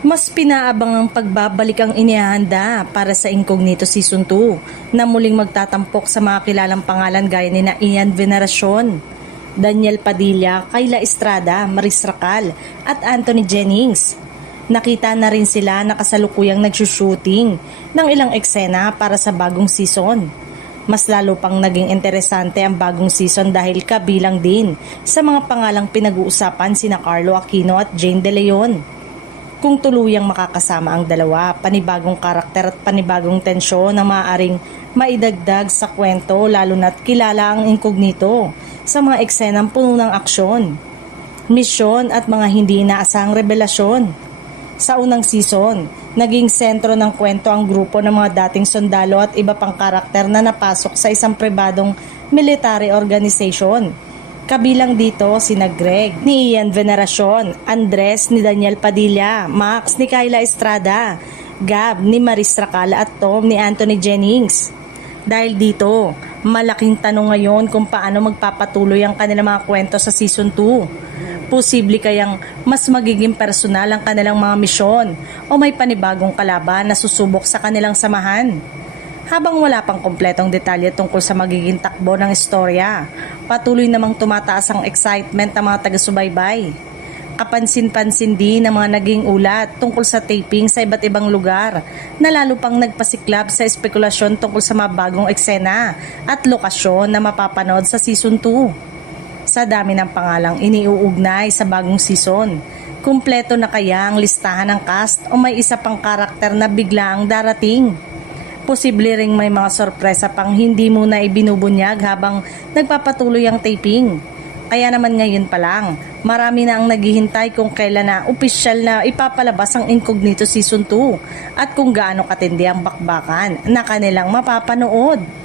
Mas pinaabang ang pagbabalik ang inihahanda para sa Incognito Season 2 na muling magtatampok sa mga kilalang pangalan gaya ni na Ian Veneracion, Daniel Padilla, Kayla Estrada, Maris Racal at Anthony Jennings. Nakita na rin sila na kasalukuyang nagsushooting ng ilang eksena para sa bagong season. Mas lalo pang naging interesante ang bagong season dahil kabilang din sa mga pangalang pinag-uusapan sina Carlo Aquino at Jane De Leon. Kung tuluyang makakasama ang dalawa, panibagong karakter at panibagong tensyon na maaaring maidagdag sa kwento lalo na't kilala ang Incognito sa mga eksenang puno ng aksyon, misyon at mga hindi inaasahang revelasyon. Sa unang season, naging sentro ng kwento ang grupo ng mga dating sundalo at iba pang karakter na napasok sa isang pribadong military organization. Kabilang dito sina Greg ni Ian Veneracion, Andres ni Daniel Padilla, Max ni Kayla Estrada, Gab ni Maris Racal at Tom ni Anthony Jennings. Dahil dito, malaking tanong ngayon kung paano magpapatuloy ang kanilang mga kwento sa Season 2. Posible kayang mas magiging personal ang kanilang mga misyon o may panibagong kalaban na susubok sa kanilang samahan. Habang wala pang kompletong detalye tungkol sa magiging takbo ng istorya, patuloy namang tumataas ang excitement ng mga taga-subaybay. Kapansin-pansin din ang mga naging ulat tungkol sa taping sa iba't ibang lugar na lalo pang nagpasiklab sa espekulasyon tungkol sa mga bagong eksena at lokasyon na mapapanood sa Season 2. Sa dami ng pangalang iniuugnay sa bagong season, kumpleto na kaya ang listahan ng cast o may isa pang karakter na bigla ang darating? Posible ring may mga sorpresa pang hindi muna ibinubunyag habang nagpapatuloy ang taping. Kaya naman ngayon pa lang, marami na ang naghihintay kung kailan na opisyal na ipapalabas ang Incognito Season 2 at kung gaano katindi ang bakbakan na kanilang mapapanood.